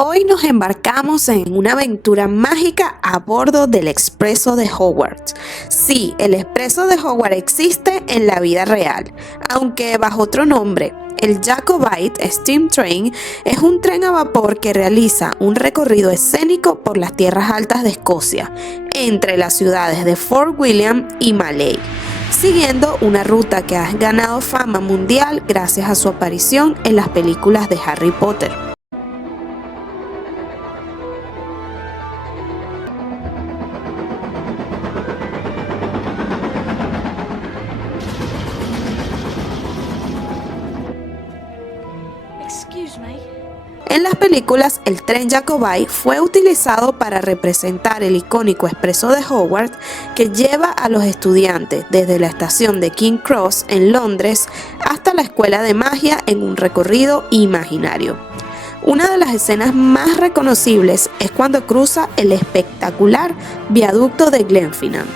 Hoy nos embarcamos en una aventura mágica a bordo del Expreso de Hogwarts. Sí, el Expreso de Hogwarts existe en la vida real, aunque bajo otro nombre. El Jacobite Steam Train es un tren a vapor que realiza un recorrido escénico por las tierras altas de Escocia, entre las ciudades de Fort William y Malay, siguiendo una ruta que ha ganado fama mundial gracias a su aparición en las películas de Harry Potter. En las películas, el tren Jacobite fue utilizado para representar el icónico Expreso de Hogwarts que lleva a los estudiantes desde la estación de King's Cross en Londres hasta la Escuela de Magia en un recorrido imaginario. Una de las escenas más reconocibles es cuando cruza el espectacular viaducto de Glenfinnan,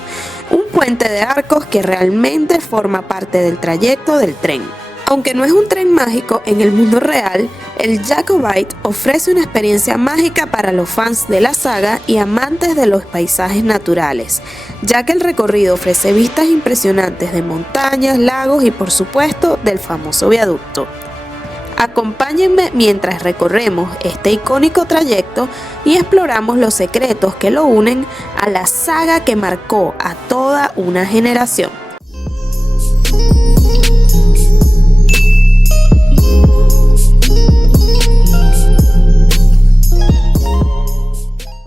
un puente de arcos que realmente forma parte del trayecto del tren. Aunque no es un tren mágico en el mundo real, el Jacobite ofrece una experiencia mágica para los fans de la saga y amantes de los paisajes naturales, ya que el recorrido ofrece vistas impresionantes de montañas, lagos y por supuesto del famoso viaducto. Acompáñenme mientras recorremos este icónico trayecto y exploramos los secretos que lo unen a la saga que marcó a toda una generación.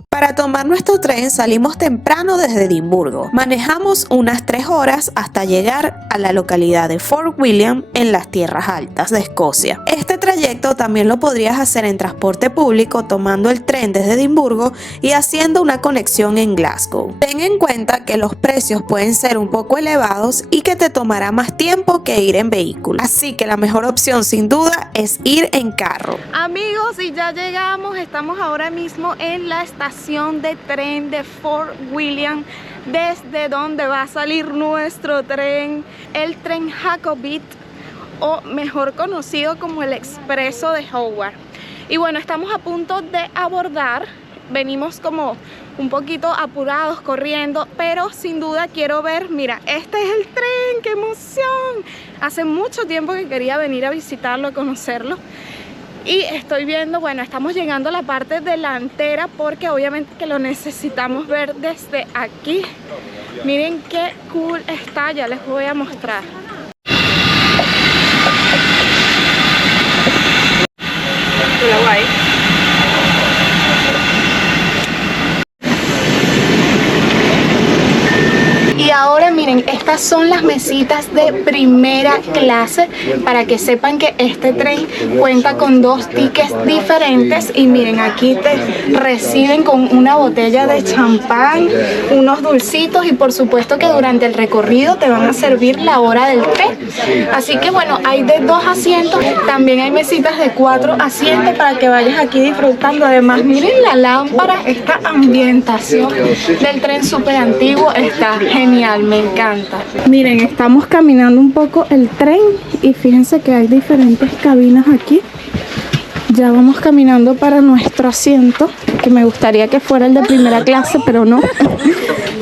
Para tomar nuestro tren salimos temprano desde Edimburgo. Manejamos unas 3 horas hasta llegar a la localidad de Fort William en las tierras altas de Escocia. Este trayecto también lo podrías hacer en transporte público tomando el tren desde Edimburgo y haciendo una conexión en Glasgow. Ten en cuenta que los precios pueden ser un poco elevados y que te tomará más tiempo que ir en vehículo. Así que la mejor opción sin duda es ir en carro. Amigos, y ya llegamos, estamos ahora mismo en la estación de tren de Fort William, desde donde va a salir nuestro tren, el tren Jacobite, o mejor conocido como el Expreso de Hogwarts. Y bueno, estamos a punto de abordar, venimos como un poquito apurados, corriendo, pero sin duda quiero ver, mira, este es el tren, ¡qué emoción! Hace mucho tiempo que quería venir a visitarlo, a conocerlo. Y estoy viendo, bueno, estamos llegando a la parte delantera porque obviamente que lo necesitamos ver desde aquí. Miren qué cool está, ya les voy a mostrar. Hola, guay. Y ahora miren, estas son las mesitas de primera clase para que sepan que este tren cuenta con 2 tickets diferentes. Y miren, aquí te reciben con una botella de champán, unos dulcitos y por supuesto que durante el recorrido te van a servir la hora del té. Así que bueno, hay de 2 asientos, también hay mesitas de 4 asientos para que vayas aquí disfrutando. Además miren la lámpara, esta ambientación del tren súper antiguo está genial, me encanta. Miren, estamos caminando un poco el tren y fíjense que hay diferentes cabinas aquí. Ya vamos caminando para nuestro asiento, que me gustaría que fuera el de primera clase, pero no,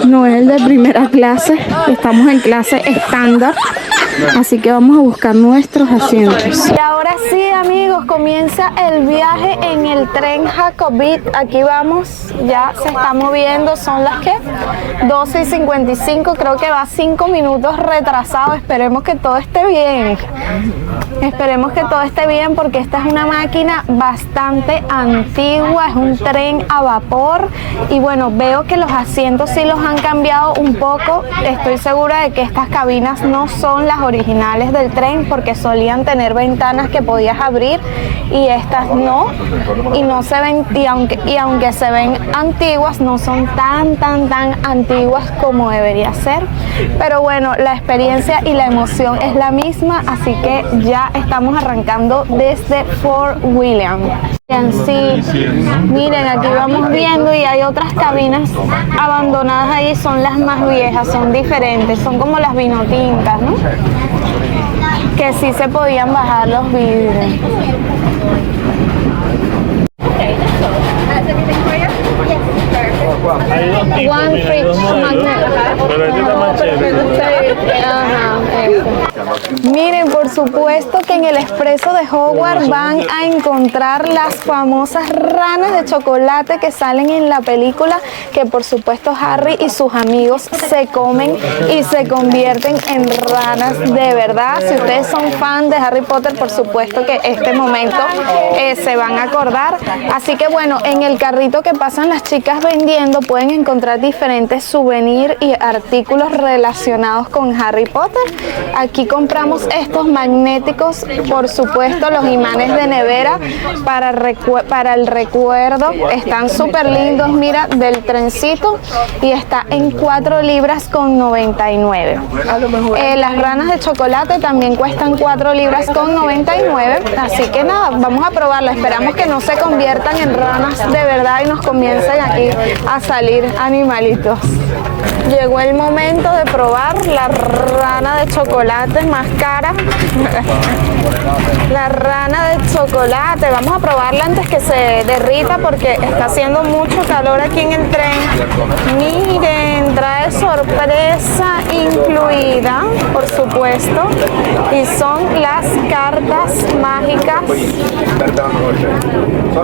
no es el de primera clase, estamos en clase estándar, así que vamos a buscar nuestros asientos. Y ahora sí, amigos, comienza el viaje en el tren Jacobite. Aquí vamos, ya se está moviendo, son las que 12:55, creo que va 5 minutos retrasado. Esperemos que todo esté bien. Esperemos que todo esté bien porque esta es una máquina bastante antigua, es un tren a vapor y bueno, veo que los asientos sí los han cambiado un poco. Estoy segura de que estas cabinas no son las originales del tren porque solían tener ventanas que podías abrir y estas no, y no se ven, y aunque se ven antiguas, no son tan antiguas como debería ser. Pero bueno, la experiencia y la emoción es la misma, así que ya estamos arrancando desde Fort William. Sí, miren, aquí vamos viendo y hay otras cabinas abandonadas ahí, son las más viejas, son diferentes, son como las vinotintas, ¿no? Que sí se podían bajar los vidrios. one fridge magnet. Pero este está más chévere. Ajá, eso. Miren, por supuesto que en el expreso de Hogwarts van a encontrar las famosas ranas de chocolate que salen en la película, que por supuesto Harry y sus amigos se comen y se convierten en ranas de verdad. Si ustedes son fan de Harry Potter, por supuesto que este momento se van a acordar. Así que bueno, en el carrito que pasan las chicas vendiendo pueden encontrar diferentes souvenirs y artículos relacionados con Harry Potter. Aquí compramos estos magnéticos, por supuesto, los imanes de nevera para el recuerdo. Están súper lindos, mira, del trencito, y está en 4 libras con 99. Las ranas de chocolate también cuestan 4 libras con 99. Así que nada, vamos a probarla. Esperamos que no se conviertan en ranas de verdad y nos comiencen aquí a salir animalitos. Llegó el momento de probar la rana de chocolate más cara. La rana de chocolate. Vamos a probarla antes que se derrita porque está haciendo mucho calor aquí en el tren. Miren, trae sorpresa incluida, por supuesto, y son las cartas mágicas.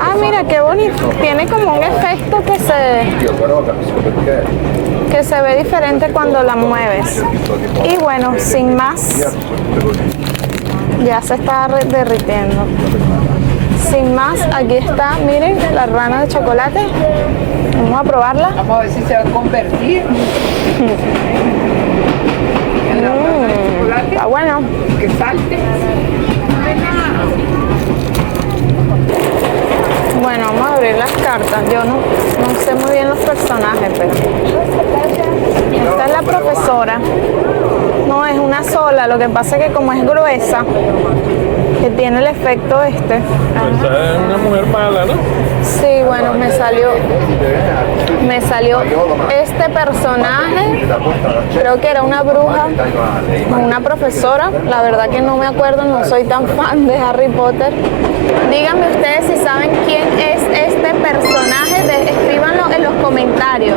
Ah, mira qué bonito. Tiene como un efecto que se ve diferente cuando la mueves. Y bueno, sin más, ya se está derritiendo. Sin más, aquí está, miren, la rana de chocolate. Vamos a probarla. Vamos a ver si se va a convertir. Está bueno. Que salte. Bueno, vamos a abrir las cartas. Yo no sé muy bien los personajes, pero esta es la profesora. No, es una sola. Lo que pasa es que como es gruesa, que tiene el efecto este. Esa es una mujer mala, ¿no? Sí, bueno, me salió este personaje. Creo que era una bruja o una profesora. La verdad que no me acuerdo, no soy tan fan de Harry Potter. Díganme ustedes si saben quién es este personaje, escríbanlo en los comentarios.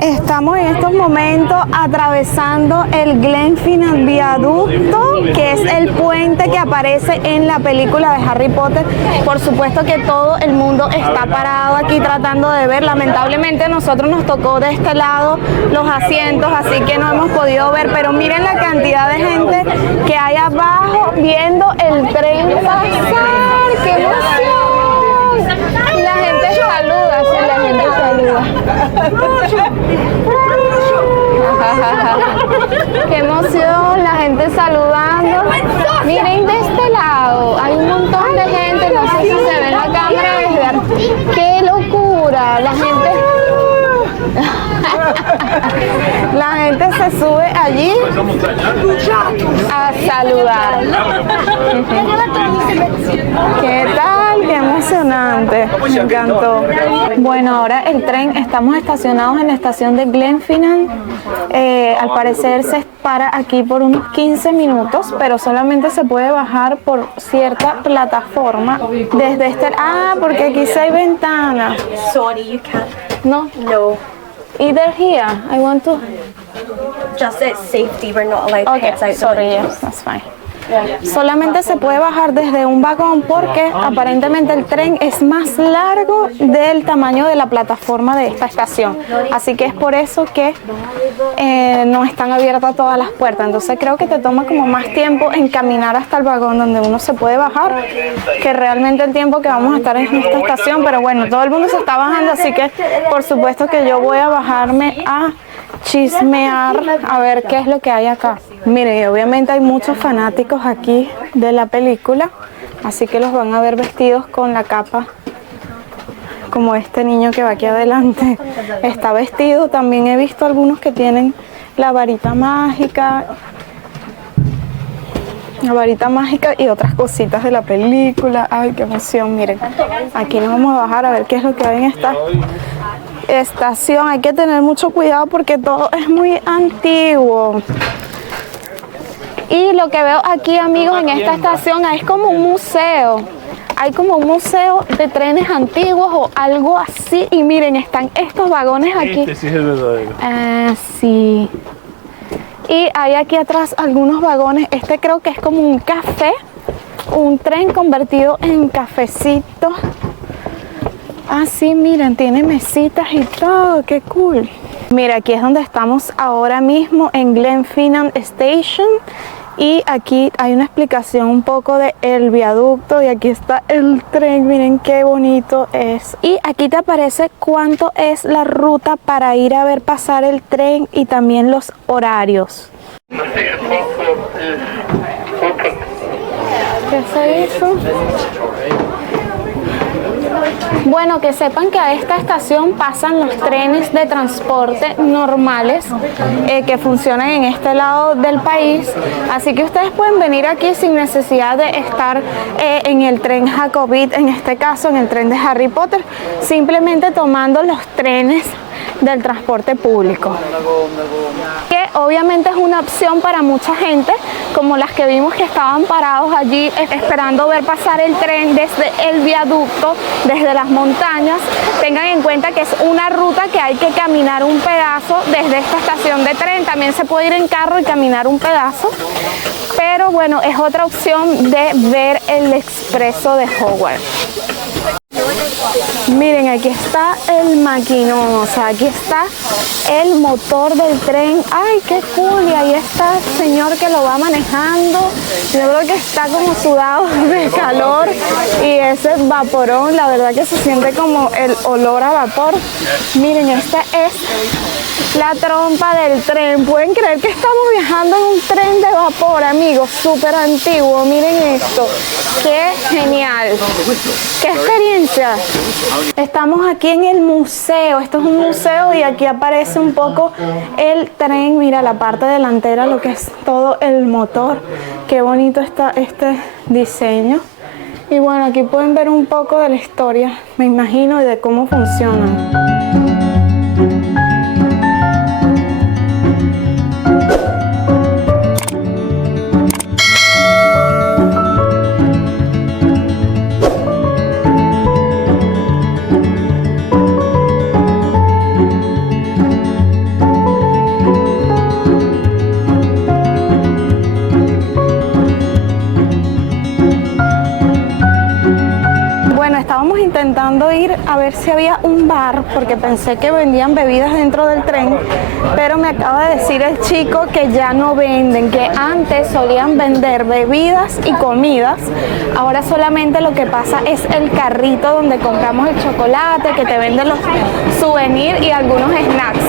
Estamos en estos momentos atravesando el Glenfinnan Viaducto, que es el puente que aparece en la película de Harry Potter. Por supuesto que todo el mundo está parado aquí tratando de ver. Lamentablemente nosotros nos tocó de este lado los asientos, así que no hemos podido ver, pero miren la cantidad de gente que hay abajo viendo el tren pasar. ¡Qué emoción! Y la gente saluda, sí, la gente saluda. ¡Qué emoción! La gente saludando. Miren de este lado, hay un montón de gente, no sé si se ve en la cámara desde. ¡Qué locura! La gente se sube allí a saludar. ¿Qué tal? ¡Qué emocionante! Me encantó. Bueno, ahora el tren, estamos estacionados en la estación de Glenfinnan. Al parecer se para aquí por unos 15 minutos, pero solamente se puede bajar por cierta plataforma desde este. Ah, porque aquí sí hay ventanas. Sorry, you can't. No. No. Either here. I want to. Just at safety, we're not allowed Okay, pets out sorry, the yes, that's fine. Solamente se puede bajar desde un vagón porque aparentemente el tren es más largo del tamaño de la plataforma de esta estación. Así que es por eso que no están abiertas todas las puertas. Entonces creo que te toma como más tiempo en caminar hasta el vagón donde uno se puede bajar que realmente el tiempo que vamos a estar en esta estación. Pero bueno, todo el mundo se está bajando, así que por supuesto que yo voy a bajarme a chismear a ver qué es lo que hay acá. Miren, obviamente hay muchos fanáticos aquí de la película, así que los van a ver vestidos con la capa, como este niño que va aquí adelante está vestido. También he visto algunos que tienen la varita mágica y otras cositas de la película. Ay, qué emoción. Miren, aquí nos vamos a bajar a ver qué es lo que hay en esta estación. Hay que tener mucho cuidado porque todo es muy antiguo. Y lo que veo aquí, amigos, en esta estación es como un museo. Hay como un museo de trenes antiguos o algo así. Y miren, están estos vagones aquí. Este sí es el verdadero. Sí. Y hay aquí atrás algunos vagones. Este creo que es como un café, un tren convertido en cafecito. Sí, miren, tiene mesitas y todo, qué cool. Mira, aquí es donde estamos ahora mismo, en Glenfinnan Station. Y aquí hay una explicación un poco del viaducto y aquí está el tren, miren qué bonito es. Y aquí te aparece cuánto es la ruta para ir a ver pasar el tren y también los horarios. ¿Qué se hizo? Bueno, que sepan que a esta estación pasan los trenes de transporte normales que funcionan en este lado del país, así que ustedes pueden venir aquí sin necesidad de estar en el tren Jacobit, en este caso en el tren de Harry Potter, simplemente tomando los trenes del transporte público, que obviamente es una opción para mucha gente, como las que vimos que estaban parados allí esperando ver pasar el tren desde el viaducto, desde las montañas. Tengan en cuenta que es una ruta que hay que caminar un pedazo desde esta estación de tren. También se puede ir en carro y caminar un pedazo, pero bueno, es otra opción de ver el expreso de Hogwarts. Miren, aquí está el maquinón, o sea, aquí está el motor del tren. ¡Ay, qué cool! Y ahí está el señor que lo va manejando. Yo creo que está como sudado de calor y ese vaporón, la verdad que se siente como el olor a vapor. Miren, esta es la trompa del tren. ¿Pueden creer que estamos viajando en un tren de vapor, amigos? Súper antiguo. Miren esto. ¡Qué genial! ¡Qué experiencia! Estamos aquí en el museo. Esto es un museo y aquí aparece un poco el tren. Mira la parte delantera, lo que es todo el motor. Qué bonito está este diseño. Y bueno, aquí pueden ver un poco de la historia, me imagino, y de cómo funcionan. Intentando ir a ver si había un bar porque pensé que vendían bebidas dentro del tren, pero me acaba de decir el chico que ya no venden, que antes solían vender bebidas y comidas, ahora solamente lo que pasa es el carrito donde compramos el chocolate, que te venden los souvenirs y algunos snacks.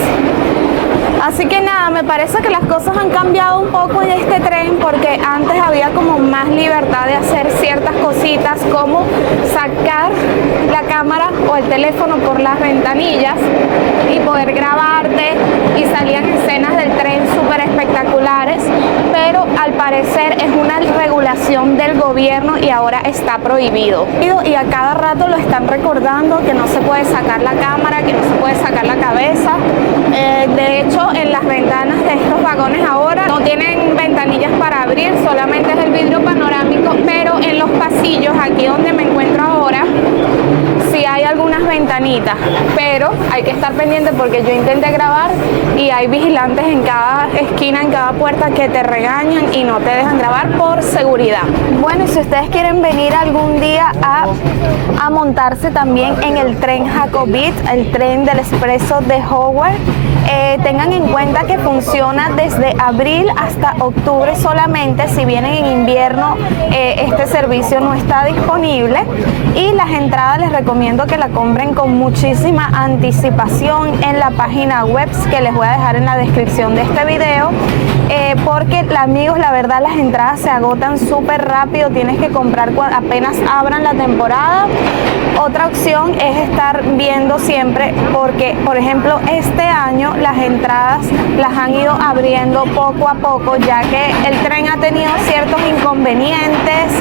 Así que nada, me parece que las cosas han cambiado un poco en este tren porque antes había como más libertad de hacer ciertas cositas como sacar la cámara o el teléfono por las ventanillas y poder grabarte, y salían escenas del tren súper espectaculares, pero al parecer es una regulación del gobierno y ahora está prohibido. Y a cada rato lo están recordando que no se puede sacar la cámara, que no se puede sacar la cabeza. De hecho, en las ventanas de estos vagones ahora no tienen ventanillas para abrir, solamente es el vidrio panorámico, pero en los pasillos, aquí donde me encuentro ahora, sí hay algunas ventanitas, pero hay que estar pendiente porque yo intenté grabar y hay vigilantes en cada esquina, en cada puerta, que te regañan y no te dejan grabar por seguridad. Bueno, y si ustedes quieren venir algún día a montarse también en el tren Jacobit, el tren del expreso de Hogwarts, Tengan en cuenta que funciona desde abril hasta octubre solamente. Si vienen en invierno, este servicio no está disponible, y las entradas les recomiendo que la compren con muchísima anticipación en la página web que les voy a dejar en la descripción de este video, porque amigos, la verdad las entradas se agotan súper rápido, tienes que comprar apenas abran la temporada. Otra opción es estar viendo siempre, porque por ejemplo este año las entradas las han ido abriendo poco a poco, ya que el tren ha tenido ciertos inconvenientes,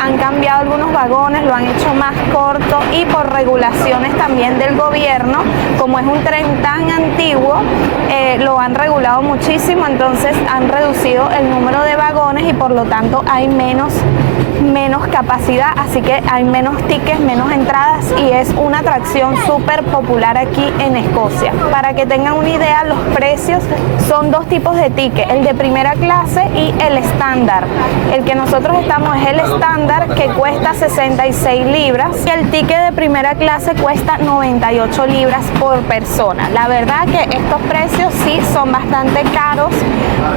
han cambiado algunos vagones, lo han hecho más corto, y por regulaciones también del gobierno, como es un tren tan antiguo, lo han regulado muchísimo, entonces han reducido el número de vagones y por lo tanto hay menos capacidad, así que hay menos tickets, menos entradas, y es una atracción súper popular aquí en Escocia. Para que tengan una idea, los precios son dos tipos de ticket, el de primera clase y el estándar. El que nosotros estamos es el estándar, que cuesta 66 libras, y el ticket de primera clase cuesta 98 libras por persona. La verdad que estos precios sí son bastante caros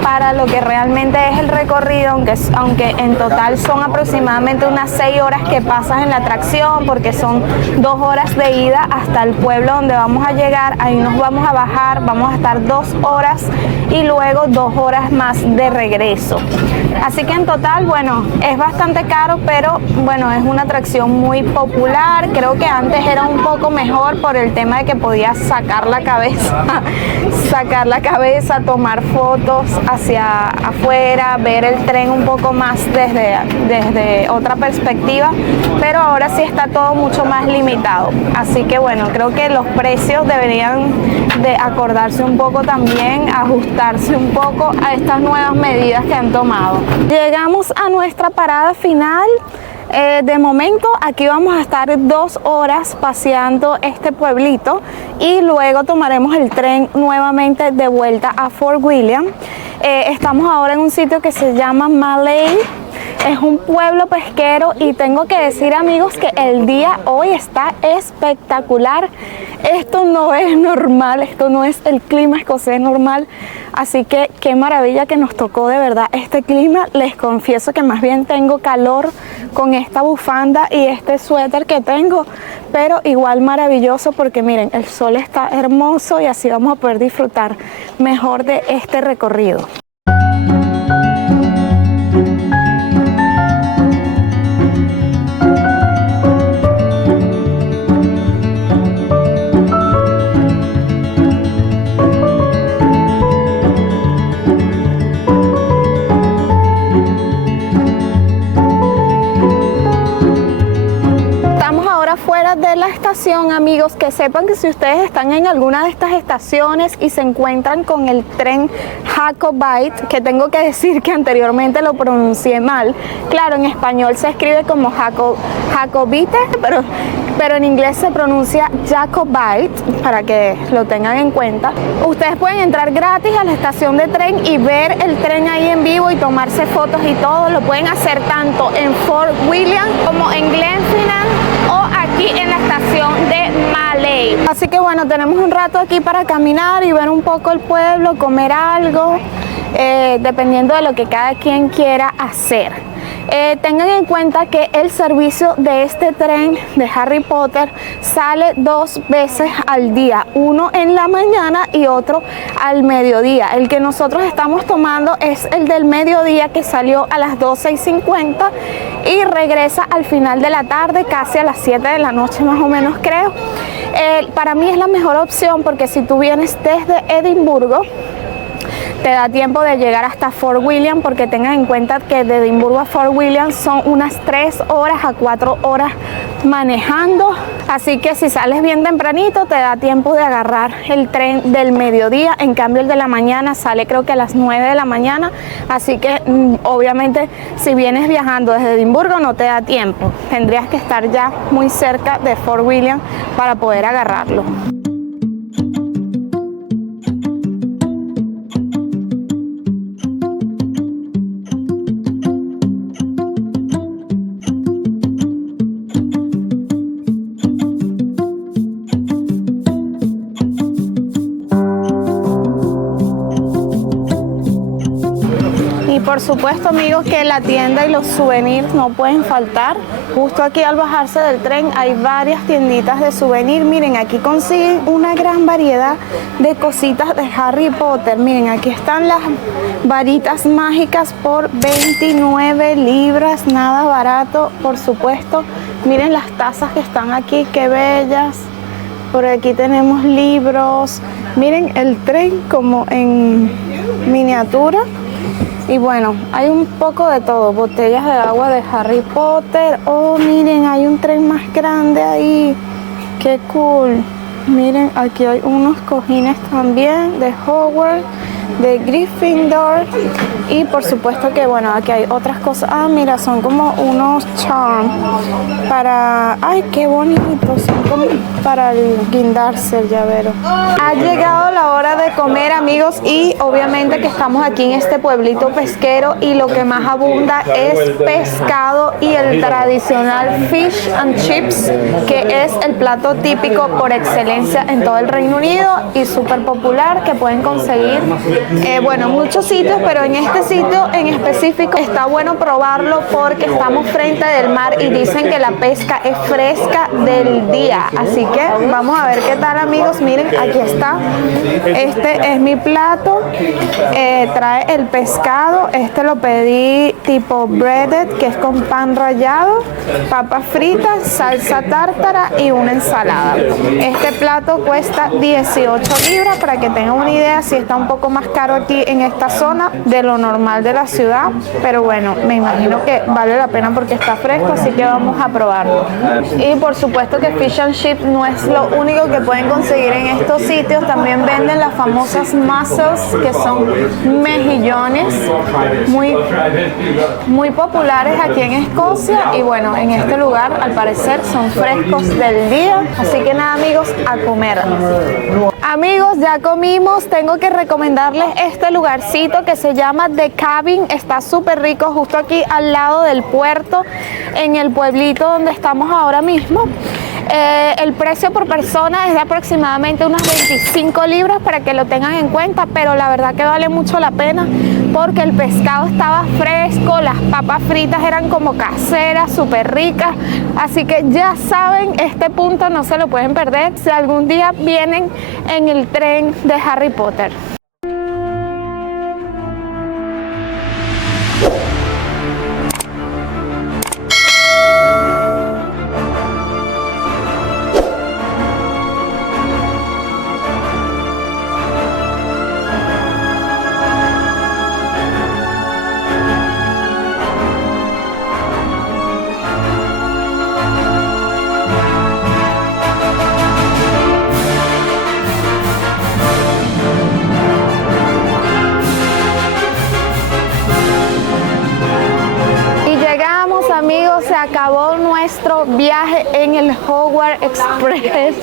para lo que realmente es el recorrido, aunque en total son aproximadamente unas 6 horas que pasas en la atracción, porque son 2 horas de ida hasta el pueblo donde vamos a llegar, ahí nos vamos a bajar, vamos a estar 2 horas y luego 2 horas más de regreso. Así que en total, bueno, es bastante caro, pero bueno, es una atracción muy popular. Creo que antes era un poco mejor por el tema de que podías sacar la cabeza, tomar fotos hacia afuera, ver el tren un poco más desde otra perspectiva, pero ahora sí está todo mucho más limitado. Así que bueno, creo que los precios deberían de acordarse un poco también, ajustarse un poco a estas nuevas medidas que han tomado. Llegamos a nuestra parada final. De momento aquí vamos a estar 2 horas paseando este pueblito y luego tomaremos el tren nuevamente de vuelta a Fort William. Estamos ahora en un sitio que se llama Malay. Es un pueblo pesquero y tengo que decir, amigos, que el día hoy está espectacular. Esto no es normal, esto no es el clima escocés normal, así que qué maravilla que nos tocó de verdad este clima. Les confieso que más bien tengo calor con esta bufanda y este suéter que tengo, pero igual maravilloso porque miren, el sol está hermoso y así vamos a poder disfrutar mejor de este recorrido. De la estación, amigos, que sepan que si ustedes están en alguna de estas estaciones y se encuentran con el tren Jacobite, que tengo que decir que anteriormente lo pronuncié mal, claro, en español se escribe como Jacobite, pero en inglés se pronuncia Jacobite, para que lo tengan en cuenta. Ustedes pueden entrar gratis a la estación de tren y ver el tren ahí en vivo y tomarse fotos y todo. Lo pueden hacer tanto en Fort William como en Glenfinnan o aquí en la estación de Malay. Así que bueno, tenemos un rato aquí para caminar y ver un poco el pueblo, comer algo, dependiendo de lo que cada quien quiera hacer. Tengan en cuenta que el servicio de este tren de Harry Potter sale 2 veces al día, uno en la mañana y otro al mediodía. El que nosotros estamos tomando es el del mediodía, que salió a las 12:50 y regresa al final de la tarde, casi a las 7 de la noche más o menos, creo. Para mí es la mejor opción porque si tú vienes desde Edimburgo, te da tiempo de llegar hasta Fort William, porque tengan en cuenta que de Edimburgo a Fort William son unas 3 horas a 4 horas manejando, así que si sales bien tempranito te da tiempo de agarrar el tren del mediodía. En cambio el de la mañana sale creo que a las 9 de la mañana, así que obviamente si vienes viajando desde Edimburgo no te da tiempo, tendrías que estar ya muy cerca de Fort William para poder agarrarlo. por supuesto, amigos, que la tienda y los souvenirs no pueden faltar. Justo aquí al bajarse del tren hay varias tienditas de souvenir. Miren, aquí consiguen una gran variedad de cositas de Harry Potter. Miren, aquí están las varitas mágicas por 29 libras, nada barato, por supuesto. Miren las tazas que están aquí, qué bellas. Por aquí tenemos libros. Miren el tren como en miniatura. Y bueno, hay un poco de todo. Botellas de agua de Harry Potter. Oh, miren, hay un tren más grande ahí. Qué cool. Miren, aquí hay unos cojines también de Hogwarts, de Gryffindor. Y por supuesto que, bueno, aquí hay otras cosas. Ah, mira, son como unos charms para... ¡Ay, qué bonitos! Son como para guindarse el llavero. Ha llegado la hora de comer, amigos, y obviamente que estamos aquí en este pueblito pesquero y lo que más abunda es pescado y el tradicional fish and chips, que es el plato típico por excelencia en todo el Reino Unido y súper popular, que pueden conseguir, bueno, en muchos sitios, pero en este sitio en específico está bueno probarlo porque estamos frente del mar y dicen que la pesca es fresca del día. Así que vamos a ver qué tal, amigos. Miren, aquí está. Este es mi plato. Trae el pescado. Este lo pedí tipo breaded, que es con pan rallado, papas fritas, salsa tártara y una ensalada. Este plato cuesta 18 libras, para que tengan una idea. Si está un poco más caro aquí en esta zona de lo normal de la ciudad, pero bueno, me imagino que vale la pena porque está fresco, así que vamos a probarlo. Y por supuesto que fish and chips no es lo único que pueden conseguir en estos sitios. También venden las famosas mussels, que son mejillones muy populares aquí en Escocia, y bueno, en este lugar al parecer son frescos del día. Así que nada, amigos, a comer. Amigos, ya comimos. Tengo que recomendarles este lugarcito que se llama The Cabin. Está súper rico, justo aquí al lado del puerto, en el pueblito donde estamos ahora mismo. El precio por persona es de aproximadamente unas 25 libras, para que lo tengan en cuenta, pero la verdad que vale mucho la pena porque el pescado estaba fresco, las papas fritas eran como caseras, súper ricas, así que ya saben, este punto no se lo pueden perder si algún día vienen en el tren de Harry Potter. Se acabó nuestro viaje en el Hogwarts Express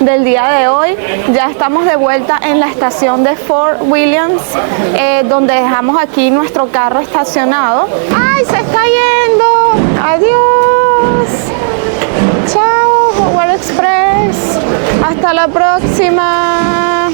del día de hoy. Ya estamos de vuelta en la estación de Fort Williams, donde dejamos aquí nuestro carro estacionado. ¡Ay, se está yendo! ¡Adiós! ¡Chao, Hogwarts Express! ¡Hasta la próxima!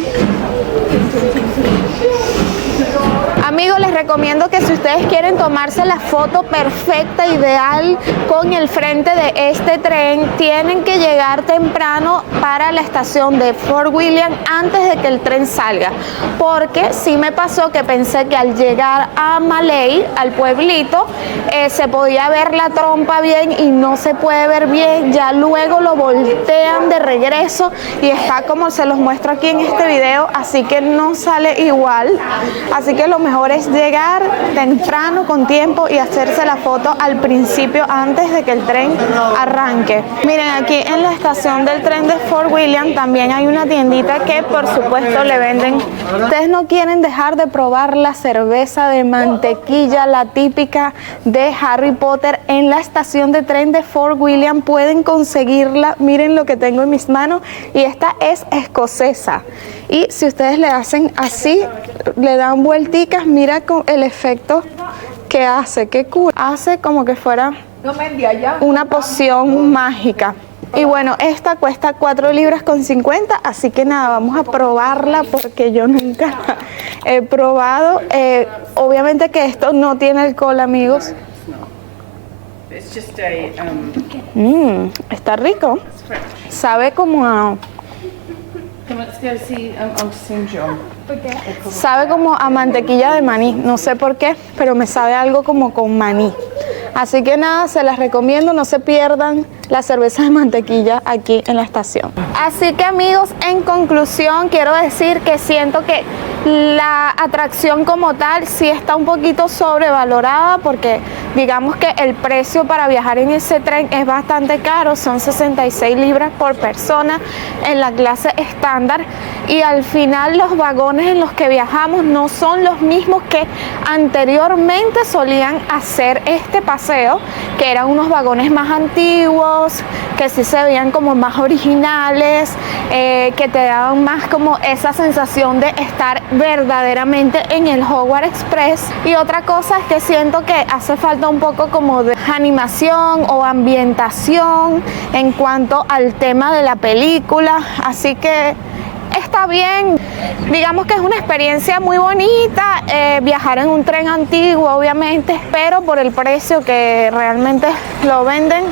Amigos, les recomiendo que si ustedes quieren tomarse la foto perfecta, ideal, con el frente de este tren, tienen que llegar temprano para la estación de Fort William antes de que el tren salga. Porque sí me pasó que pensé que al llegar a Malay, al pueblito, se podía ver la trompa bien y no se puede ver bien. Ya luego lo voltean de regreso y está como se los muestro aquí en este video, así que no sale igual. Así que lo mejor es llegar temprano, con tiempo, y hacerse la foto al principio antes de que el tren arranque. Miren, aquí en la estación del tren de Fort William también hay una tiendita que por supuesto le venden. Ustedes no quieren dejar de probar la cerveza de mantequilla, la típica de Harry Potter. En la estación de tren de Fort William pueden conseguirla. Miren lo que tengo en mis manos, y esta es escocesa. Y si ustedes le hacen así, le dan vuelticas, mira con el efecto que hace, qué cool. Hace como que fuera una poción mágica. Y bueno, esta cuesta 4 libras con 50, así que nada, vamos a probarla porque yo nunca la he probado. Obviamente que esto no tiene alcohol, amigos. It's just a Está rico. Sabe como a... let's go see Sinjo. Sabe como a mantequilla de maní, no sé por qué, pero me sabe algo como con maní. Así que nada, se las recomiendo, no se pierdan la cerveza de mantequilla aquí en la estación. Así que amigos, en conclusión quiero decir que siento que la atracción como tal sí está un poquito sobrevalorada, porque digamos que el precio para viajar en ese tren es bastante caro, son 66 libras por persona en la clase estándar, y al final los vagones en los que viajamos no son los mismos que anteriormente solían hacer este paseo, que eran unos vagones más antiguos, que sí se veían como más originales, que te daban más como esa sensación de estar verdaderamente en el Hogwarts Express. Y otra cosa es que siento que hace falta un poco como de animación o ambientación en cuanto al tema de la película, así que está bien. Digamos que es una experiencia muy bonita viajar en un tren antiguo, obviamente, pero por el precio que realmente lo venden,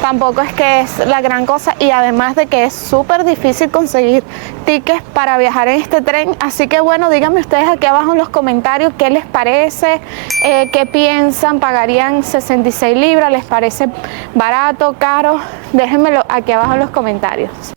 tampoco es que es la gran cosa, y además de que es súper difícil conseguir tickets para viajar en este tren. Así que bueno, díganme ustedes aquí abajo en los comentarios qué les parece, qué piensan, ¿pagarían 66 libras? ¿Les parece barato, caro? Déjenmelo aquí abajo en los comentarios.